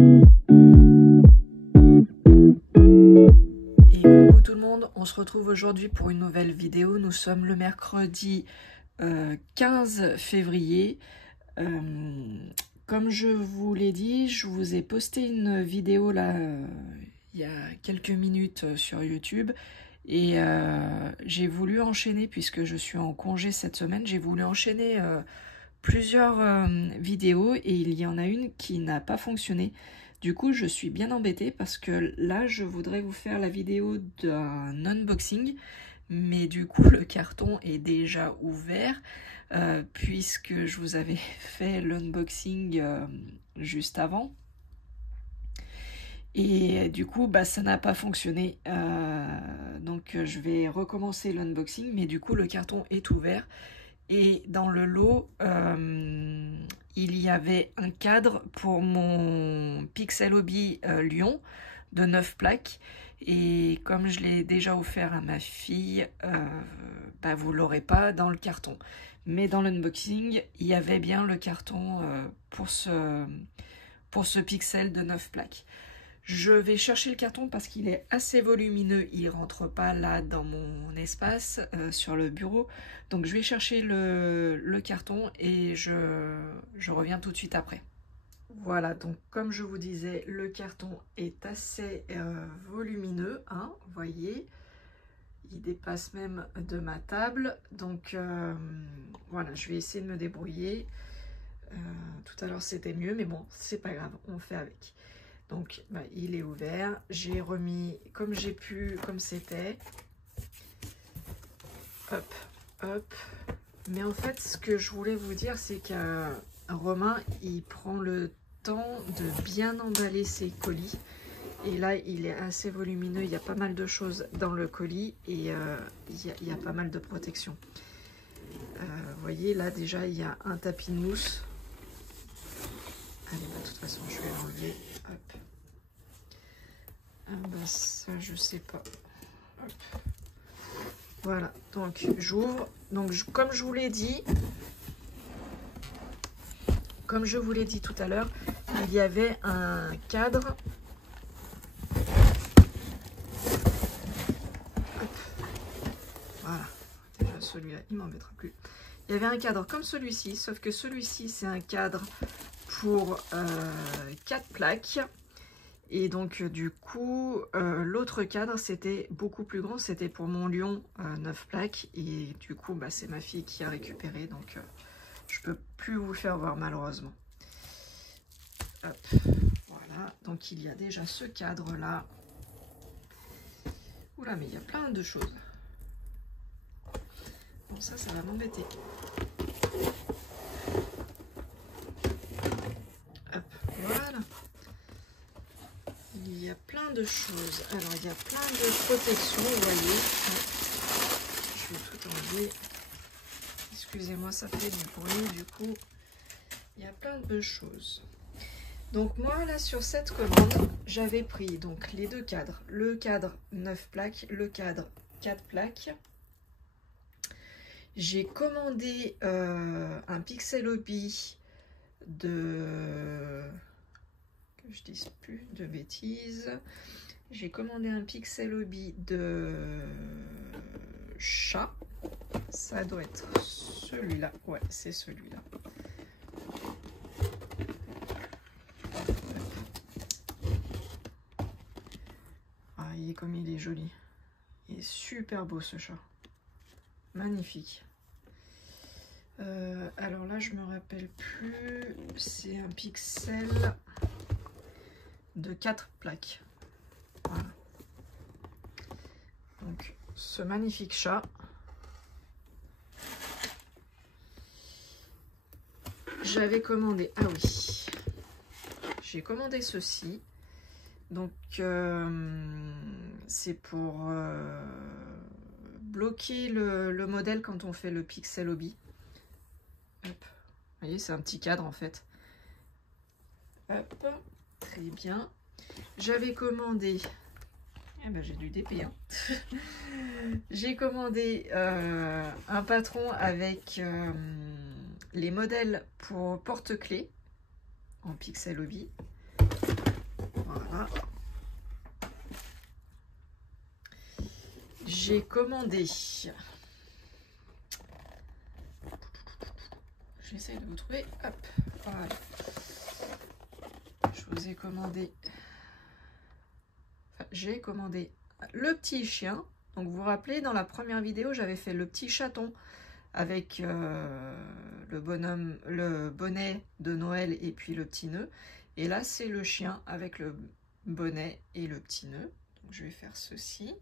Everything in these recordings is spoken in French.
Et coucou tout le monde, on se retrouve aujourd'hui pour une nouvelle vidéo. Nous sommes le mercredi 15 février. Comme je vous l'ai dit, je vous ai posté une vidéo là il y a quelques minutes sur YouTube. Et j'ai voulu enchaîner, puisque je suis en congé cette semaine, j'ai voulu enchaîner plusieurs vidéos et il y en a une qui n'a pas fonctionné. Du coup, je suis bien embêtée parce que là, je voudrais vous faire la vidéo d'un unboxing. Mais du coup, le carton est déjà ouvert puisque je vous avais fait l'unboxing juste avant. Et du coup, bah, ça n'a pas fonctionné. Donc, je vais recommencer l'unboxing. Mais du coup, le carton est ouvert. Et dans le lot, il y avait un cadre pour mon Pixel Hobby Lyon de 9 plaques. Et comme je l'ai déjà offert à ma fille, bah, vous ne l'aurez pas dans le carton. Mais dans l'unboxing, il y avait bien le carton pour ce Pixel de 9 plaques. Je vais chercher le carton parce qu'il est assez volumineux, il ne rentre pas là dans mon espace sur le bureau. Donc je vais chercher le carton et je reviens tout de suite après. Voilà, donc comme je vous disais, le carton est assez volumineux, hein, vous voyez. Il dépasse même de ma table. Donc voilà, je vais essayer de me débrouiller. Tout à l'heure c'était mieux, mais bon, c'est pas grave, on fait avec. Donc, bah, il est ouvert. J'ai remis comme j'ai pu, comme c'était. Hop, hop. Mais en fait, ce que je voulais vous dire, c'est qu'un Romain, il prend le temps de bien emballer ses colis. Et là, il est assez volumineux. Il y a pas mal de choses dans le colis et il y a pas mal de protection. Vous voyez, là, déjà, il y a un tapis de mousse. Allez, bah, de toute façon, je vais l'enlever. Hop. Ah bah ça, je sais pas. Hop. Voilà, donc j'ouvre. Donc, comme je vous l'ai dit, tout à l'heure, il y avait un cadre. Hop. Voilà. Déjà, celui-là, il m'embêtera plus. Il y avait un cadre comme celui-ci, sauf que celui-ci, c'est un cadre pour 4 plaques. Et donc du coup, l'autre cadre, c'était beaucoup plus grand. C'était pour mon Lion 9 plaques. Et du coup, bah, c'est ma fille qui a récupéré. Donc je peux plus vous le faire voir malheureusement. Hop, voilà. Donc il y a déjà ce cadre-là. Oula, mais il y a plein de choses. Bon, ça va m'embêter. Hop, voilà. Il y a plein de choses. Alors, il y a plein de protections, vous voyez. Je vais tout enlever. Excusez-moi, ça fait du bruit. Du coup, il y a plein de choses. Donc, moi, là, sur cette commande, j'avais pris donc les deux cadres. Le cadre 9 plaques, le cadre 4 plaques. J'ai commandé un Pixel Hobby de... je dise plus de bêtises. J'ai commandé un Pixel Hobby de chat. Ça doit être celui-là. Ouais, c'est celui-là. Ah, il est comme il est joli. Il est super beau ce chat. Magnifique. Alors là, je me rappelle plus. C'est un Pixel de 4 plaques. Voilà. Donc, ce magnifique chat. J'avais commandé... Ah oui. J'ai commandé ceci. Donc, c'est pour bloquer le modèle quand on fait le Pixel Hobby. Hop. Vous voyez, c'est un petit cadre en fait. Hop. Très bien. J'avais commandé... Eh ben, j'ai du DP. Hein. J'ai commandé un patron avec les modèles pour porte-clés en Pixel Hobby. Voilà. J'ai commandé. J'essaie de vous trouver. Hop. Voilà. Je vous ai commandé. Enfin, j'ai commandé le petit chien. Donc vous vous rappelez, dans la première vidéo, j'avais fait le petit chaton avec le bonhomme, le bonnet de Noël et puis le petit nœud. Et là, c'est le chien avec le bonnet et le petit nœud. Donc, je vais faire ceci.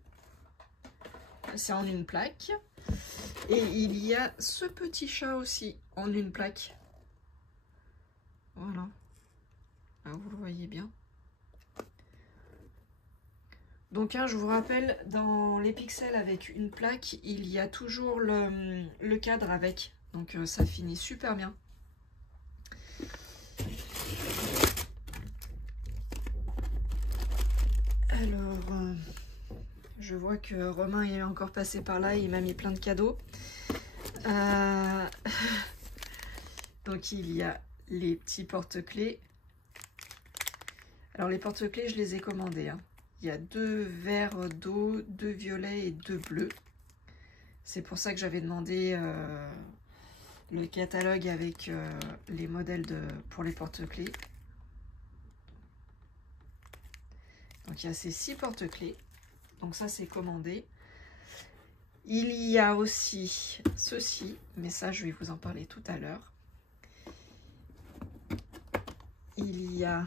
C'est en une plaque. Et il y a ce petit chat aussi en une plaque. Voilà. Là, vous le voyez bien. Donc, je vous rappelle, dans les pixels avec une plaque, il y a toujours le cadre avec. Donc, ça finit super bien. Alors, je vois que Romain est encore passé par là, il m'a mis plein de cadeaux. Donc, il y a les petits porte-clés. Alors, les porte-clés, je les ai commandés, hein. Il y a 2 verts d'eau, 2 violets et 2 bleus. C'est pour ça que j'avais demandé le catalogue avec les modèles pour les porte-clés. Donc il y a ces 6 porte-clés. Donc ça c'est commandé. Il y a aussi ceci, mais ça je vais vous en parler tout à l'heure. Il y a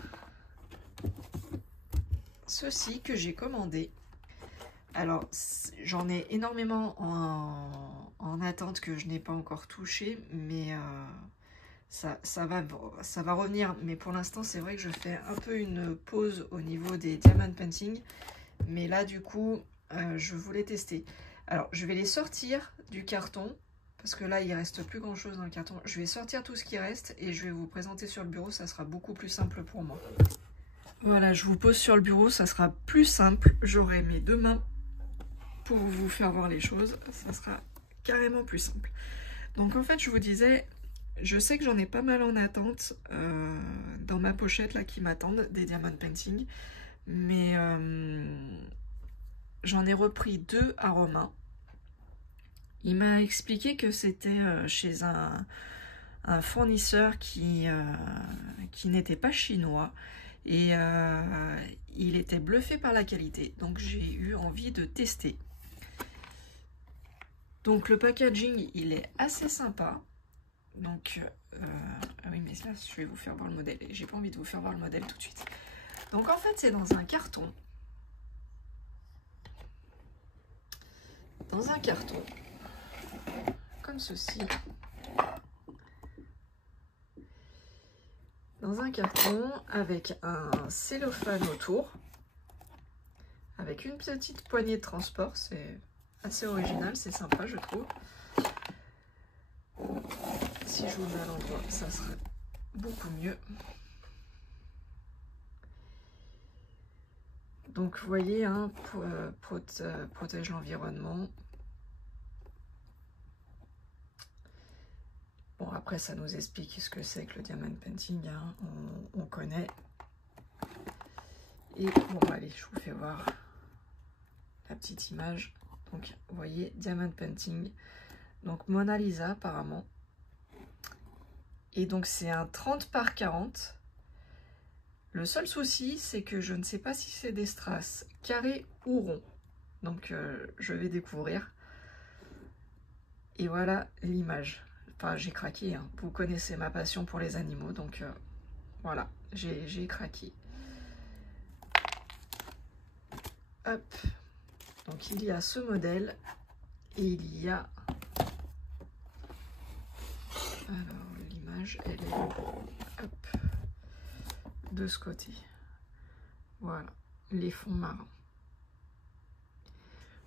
ceci que j'ai commandé. Alors, j'en ai énormément en attente que je n'ai pas encore touché, mais ça va revenir. Mais pour l'instant, c'est vrai que je fais un peu une pause au niveau des diamond painting. Mais là, du coup, je voulais tester. Alors, je vais les sortir du carton, parce que là, il ne reste plus grand-chose dans le carton. Je vais sortir tout ce qui reste et je vais vous présenter sur le bureau. Ça sera beaucoup plus simple pour moi. Voilà, je vous pose sur le bureau, ça sera plus simple. J'aurai mes 2 mains pour vous faire voir les choses. Ça sera carrément plus simple. Donc en fait, je vous disais, je sais que j'en ai pas mal en attente dans ma pochette là qui m'attendent, des diamond painting. Mais j'en ai repris 2 à Romain. Il m'a expliqué que c'était chez un fournisseur qui n'était pas chinois. Et il était bluffé par la qualité, donc j'ai eu envie de tester. Donc le packaging, il est assez sympa. Donc, ah oui, mais là, je vais vous faire voir le modèle. Et j'ai pas envie de vous faire voir le modèle tout de suite. Donc en fait, c'est dans un carton. Dans un carton, comme ceci. Dans un carton avec un cellophane autour, avec une petite poignée de transport. C'est assez original, c'est sympa, je trouve. Si je vous mets à l'endroit, ça serait beaucoup mieux. Donc, vous voyez, hein, protège l'environnement. Bon, après, ça nous explique ce que c'est que le diamond painting, hein, on connaît. Et bon, allez, je vous fais voir la petite image. Donc, vous voyez, diamond painting. Donc, Mona Lisa, apparemment. Et donc, c'est un 30 par 40. Le seul souci, c'est que je ne sais pas si c'est des strass carrés ou ronds. Donc, je vais découvrir. Et voilà l'image. Enfin, j'ai craqué, hein. Vous connaissez ma passion pour les animaux, donc voilà, j'ai craqué. Hop. Donc, il y a ce modèle et il y a... Alors, l'image, elle est... Hop. De ce côté. Voilà, les fonds marins.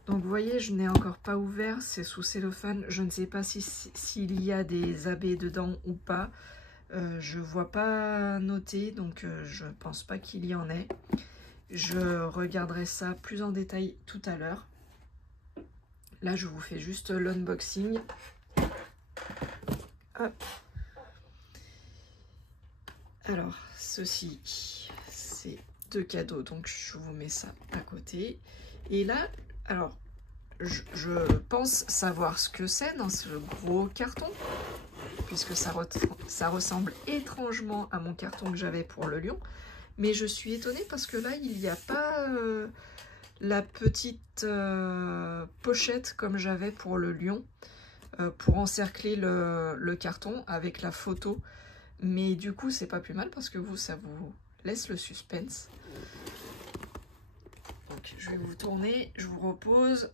Donc vous voyez, je n'ai encore pas ouvert, c'est sous cellophane. Je ne sais pas s'il y a des abeilles dedans ou pas. Je vois pas noté, donc je pense pas qu'il y en ait. Je regarderai ça plus en détail tout à l'heure. Là, je vous fais juste l'unboxing. Hop. Alors, ceci, c'est de cadeau. Donc je vous mets ça à côté. Et là, alors, je pense savoir ce que c'est dans ce gros carton, puisque ça ressemble étrangement à mon carton que j'avais pour le lion. Mais je suis étonnée parce que là, il n'y a pas la petite pochette comme j'avais pour le lion, pour encercler le carton avec la photo. Mais du coup, c'est pas plus mal parce que vous, ça vous laisse le suspense. Donc, je vais vous tourner, je vous repose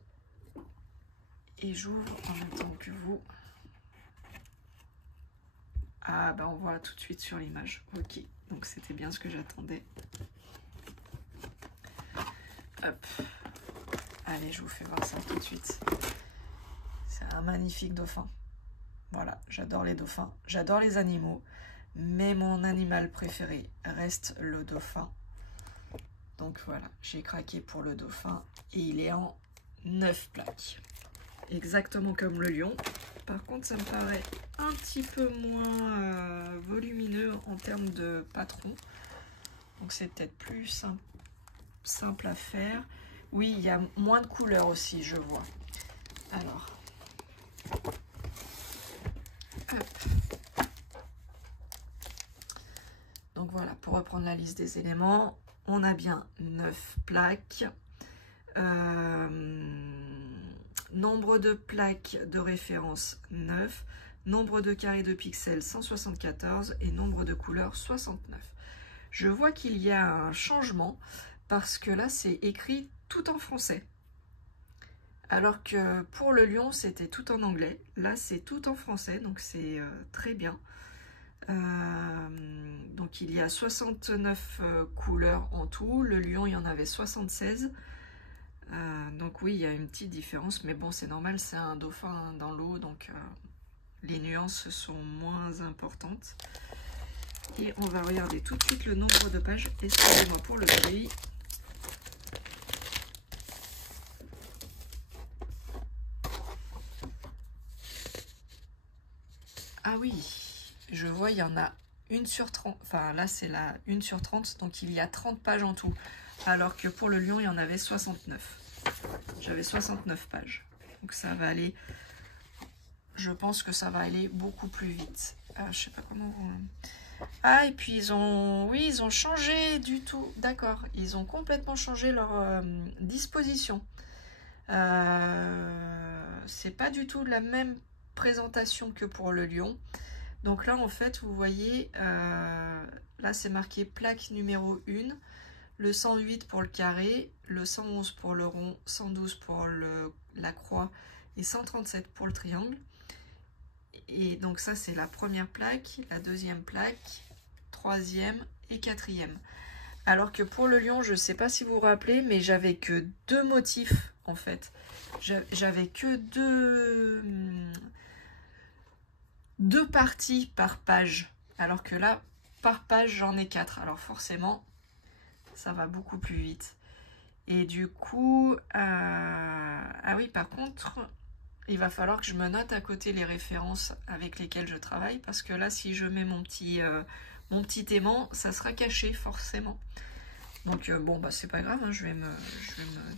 et j'ouvre en même temps que vous. Ah, bah on voit tout de suite sur l'image. Ok, donc c'était bien ce que j'attendais. Hop. Allez, je vous fais voir ça tout de suite. C'est un magnifique dauphin. Voilà, j'adore les dauphins, j'adore les animaux, mais mon animal préféré reste le dauphin. Donc voilà, j'ai craqué pour le dauphin et il est en 9 plaques. Exactement comme le lion. Par contre, ça me paraît un petit peu moins volumineux en termes de patron. Donc c'est peut-être plus simple à faire. Oui, il y a moins de couleurs aussi, je vois. Alors, hop. Donc voilà, pour reprendre la liste des éléments, on a bien 9 plaques. Nombre de plaques de référence 9. Nombre de carrés de pixels 174 et nombre de couleurs 69. Je vois qu'il y a un changement parce que là c'est écrit tout en français. Alors que pour le lion c'était tout en anglais. Là c'est tout en français, donc c'est très bien. Donc il y a 69 couleurs en tout. Le lion il y en avait 76. Donc oui, il y a une petite différence, mais bon, c'est normal, c'est un dauphin dans l'eau, donc les nuances sont moins importantes. Et on va regarder tout de suite le nombre de pages. Excusez-moi pour le bruit. Ah oui, je vois, il y en a 1 sur 30, enfin là c'est la 1 sur 30, donc il y a 30 pages en tout. Alors que pour le lion, il y en avait 69. J'avais 69 pages. Donc ça va aller, je pense que ça va aller beaucoup plus vite. Je sais pas comment vous... Ah, et puis ils ont changé du tout. D'accord, ils ont complètement changé leur disposition. C'est pas du tout la même présentation que pour le lion. Donc là, en fait, vous voyez, là c'est marqué plaque numéro 1. Le 108 pour le carré, le 111 pour le rond, 112 pour la croix et 137 pour le triangle. Et donc ça c'est la première plaque, la deuxième plaque, troisième et quatrième. Alors que pour le lion, je ne sais pas si vous vous rappelez, mais j'avais que 2 motifs en fait. J'avais que deux parties par page. Alors que là, par page, j'en ai 4. Alors forcément, ça va beaucoup plus vite. Et du coup, ah oui, par contre, il va falloir que je me note à côté les références avec lesquelles je travaille, parce que là, si je mets mon petit aimant, ça sera caché forcément. Donc bon, bah c'est pas grave, hein, je vais me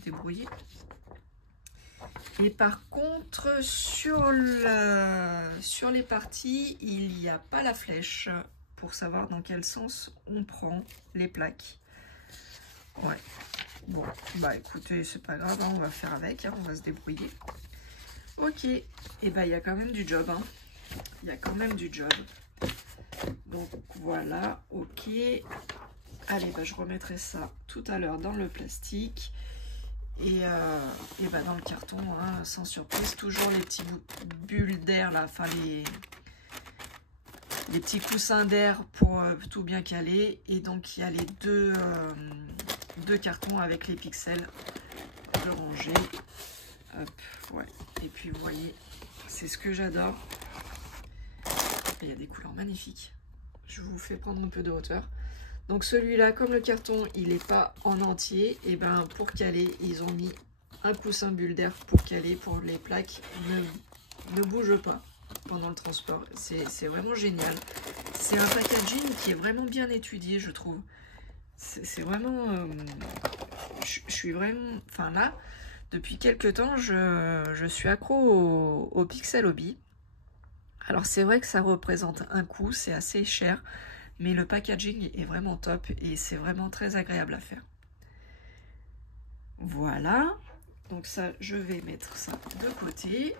débrouiller. Et par contre, sur les parties, il n'y a pas la flèche pour savoir dans quel sens on prend les plaques. Ouais, bon, bah écoutez, c'est pas grave, hein, on va faire avec, hein, on va se débrouiller. Ok, et bah il y a quand même du job, hein. Il y a quand même du job. Donc voilà, ok. Allez, bah je remettrai ça tout à l'heure dans le plastique. Et bah dans le carton, hein, sans surprise, toujours les petits bulles d'air là, enfin les petits coussins d'air pour tout bien caler. Et donc il y a les deux cartons avec les pixels de ranger. Hop, ouais. Et puis vous voyez, c'est ce que j'adore. Il y a des couleurs magnifiques. Je vous fais prendre un peu de hauteur. Donc celui-là, comme le carton, il n'est pas en entier, et ben pour caler, ils ont mis un coussin bulle d'air pour caler, pour les plaques ne bougent pas pendant le transport. C'est vraiment génial. C'est un packaging qui est vraiment bien étudié, je trouve. c'est vraiment... je suis vraiment... Enfin là, depuis quelques temps, je suis accro au Pixel Hobby. Alors c'est vrai que ça représente un coût, c'est assez cher, mais le packaging est vraiment top et c'est vraiment très agréable à faire. Voilà, donc ça, je vais mettre ça de côté.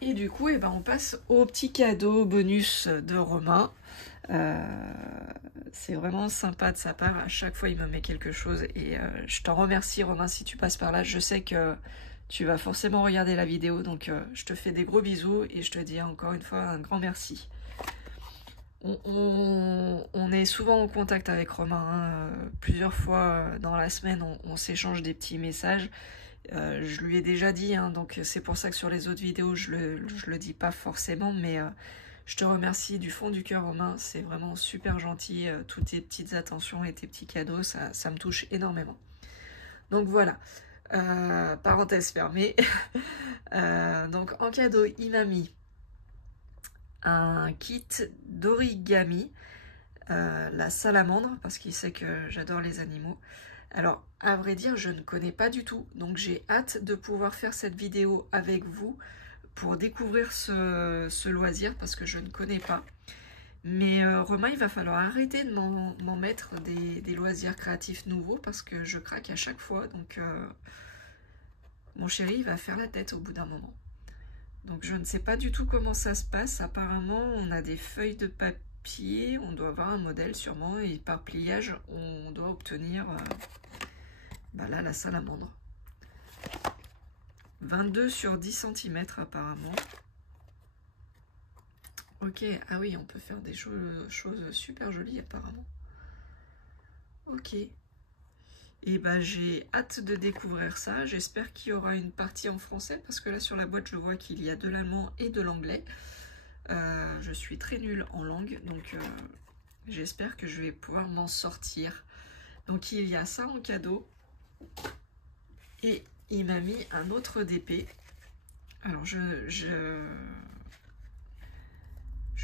Et du coup, on passe au petit cadeau bonus de Romain. C'est vraiment sympa de sa part. À chaque fois, il me met quelque chose. Et je t'en remercie, Romain, si tu passes par là. Je sais que tu vas forcément regarder la vidéo. Donc, je te fais des gros bisous. Et je te dis encore une fois un grand merci. On est souvent en contact avec Romain. Hein. Plusieurs fois dans la semaine, on s'échange des petits messages. Je lui ai déjà dit, hein, donc c'est pour ça que sur les autres vidéos, je le dis pas forcément, mais je te remercie du fond du cœur, Romain. C'est vraiment super gentil. Toutes tes petites attentions et tes petits cadeaux, ça me touche énormément. Donc voilà, parenthèse fermée. Donc en cadeau, il m'a mis un kit d'origami, la salamandre, parce qu'il sait que j'adore les animaux. Alors, à vrai dire, je ne connais pas du tout, donc j'ai hâte de pouvoir faire cette vidéo avec vous pour découvrir ce loisir, parce que je ne connais pas. Mais Romain, il va falloir arrêter de m'en mettre des loisirs créatifs nouveaux, parce que je craque à chaque fois, donc mon chéri, il va faire la tête au bout d'un moment. Donc je ne sais pas du tout comment ça se passe. Apparemment, on a des feuilles de papier, on doit avoir un modèle sûrement, et par pliage, on doit obtenir... là, la salamandre. 22 sur 10 cm apparemment. Ok, ah oui, on peut faire des choses super jolies apparemment. Ok. Et j'ai hâte de découvrir ça. J'espère qu'il y aura une partie en français, parce que là sur la boîte, je vois qu'il y a de l'allemand et de l'anglais. Je suis très nulle en langue, donc j'espère que je vais pouvoir m'en sortir. Donc il y a ça en cadeau. Et il m'a mis un autre DP. Alors je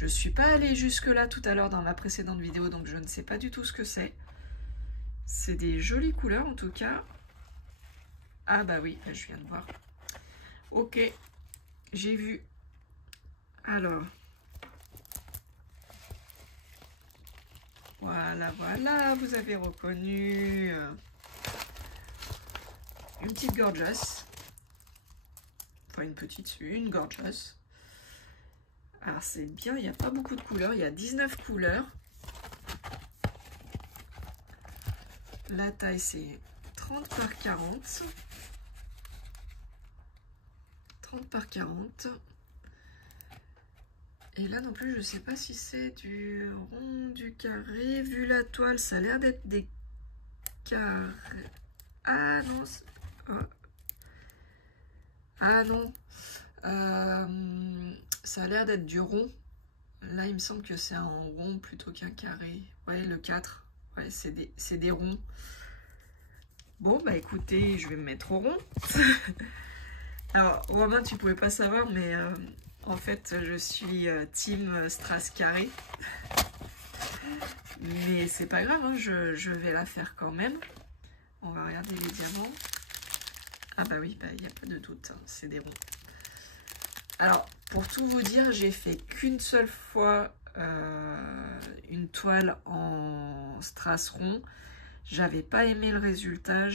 suis pas allée jusque là tout à l'heure dans ma précédente vidéo, donc je ne sais pas du tout ce que c'est. C'est des jolies couleurs en tout cas. Ah bah oui, je viens de voir. Ok, j'ai vu. Alors. Voilà, voilà, vous avez reconnu. Une petite gorgeous. Enfin une gorgeous. Alors c'est bien, il n'y a pas beaucoup de couleurs, il y a 19 couleurs. La taille c'est 30 par 40. 30 par 40. Et là non plus, je sais pas si c'est du rond, du carré. Vu la toile, ça a l'air d'être des carrés. Ah non. Ah non. Ça a l'air d'être du rond. Là, il me semble que c'est un rond plutôt qu'un carré. Ouais, le 4. Ouais, c'est des ronds. Bon, bah écoutez, je vais me mettre au rond. Alors, Romain, tu pouvais pas savoir, mais en fait, je suis team strass carré. Mais c'est pas grave, hein, je vais la faire quand même. On va regarder les diamants. Ah bah oui, il n'y a pas de doute, hein, c'est des ronds. Alors, pour tout vous dire, j'ai fait qu'une seule fois une toile en strass rond. J'avais pas aimé le résultat,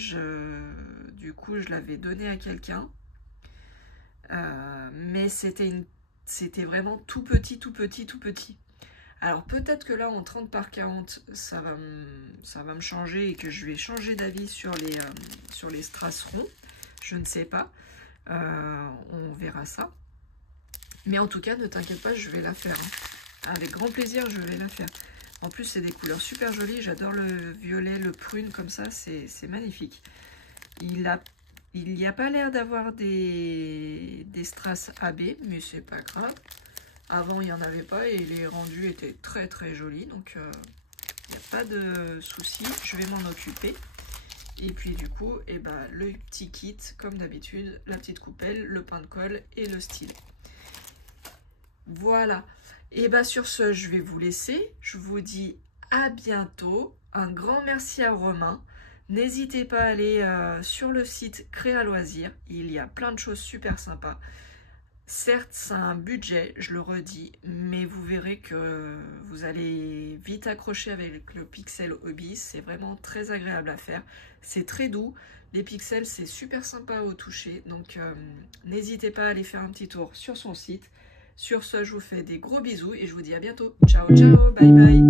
du coup je l'avais donné à quelqu'un. Mais c'était vraiment tout petit, tout petit, tout petit. Alors peut-être que là en 30 par 40 ça va me changer et que je vais changer d'avis sur les strass ronds. Je ne sais pas. On verra ça. Mais en tout cas, ne t'inquiète pas, je vais la faire. Hein. Avec grand plaisir, je vais la faire. En plus, c'est des couleurs super jolies. J'adore le violet, le prune, comme ça. C'est magnifique. Il n'y a pas l'air d'avoir des strass AB, mais c'est pas grave. Avant, il n'y en avait pas et les rendus étaient très très jolis. Donc, il n'y a pas de souci. Je vais m'en occuper. Et puis du coup, le petit kit, comme d'habitude, la petite coupelle, le pain de colle et le stylet. Voilà. Et sur ce, je vais vous laisser. Je vous dis à bientôt. Un grand merci à Romain. N'hésitez pas à aller sur le site Créa Loisirs. Il y a plein de choses super sympas. Certes, c'est un budget, je le redis, mais vous verrez que vous allez vite accrocher avec le Pixel Hobby. C'est vraiment très agréable à faire. C'est très doux. Les pixels, c'est super sympa au toucher. Donc, n'hésitez pas à aller faire un petit tour sur son site. Sur ce, je vous fais des gros bisous et je vous dis à bientôt. Ciao, ciao, bye bye.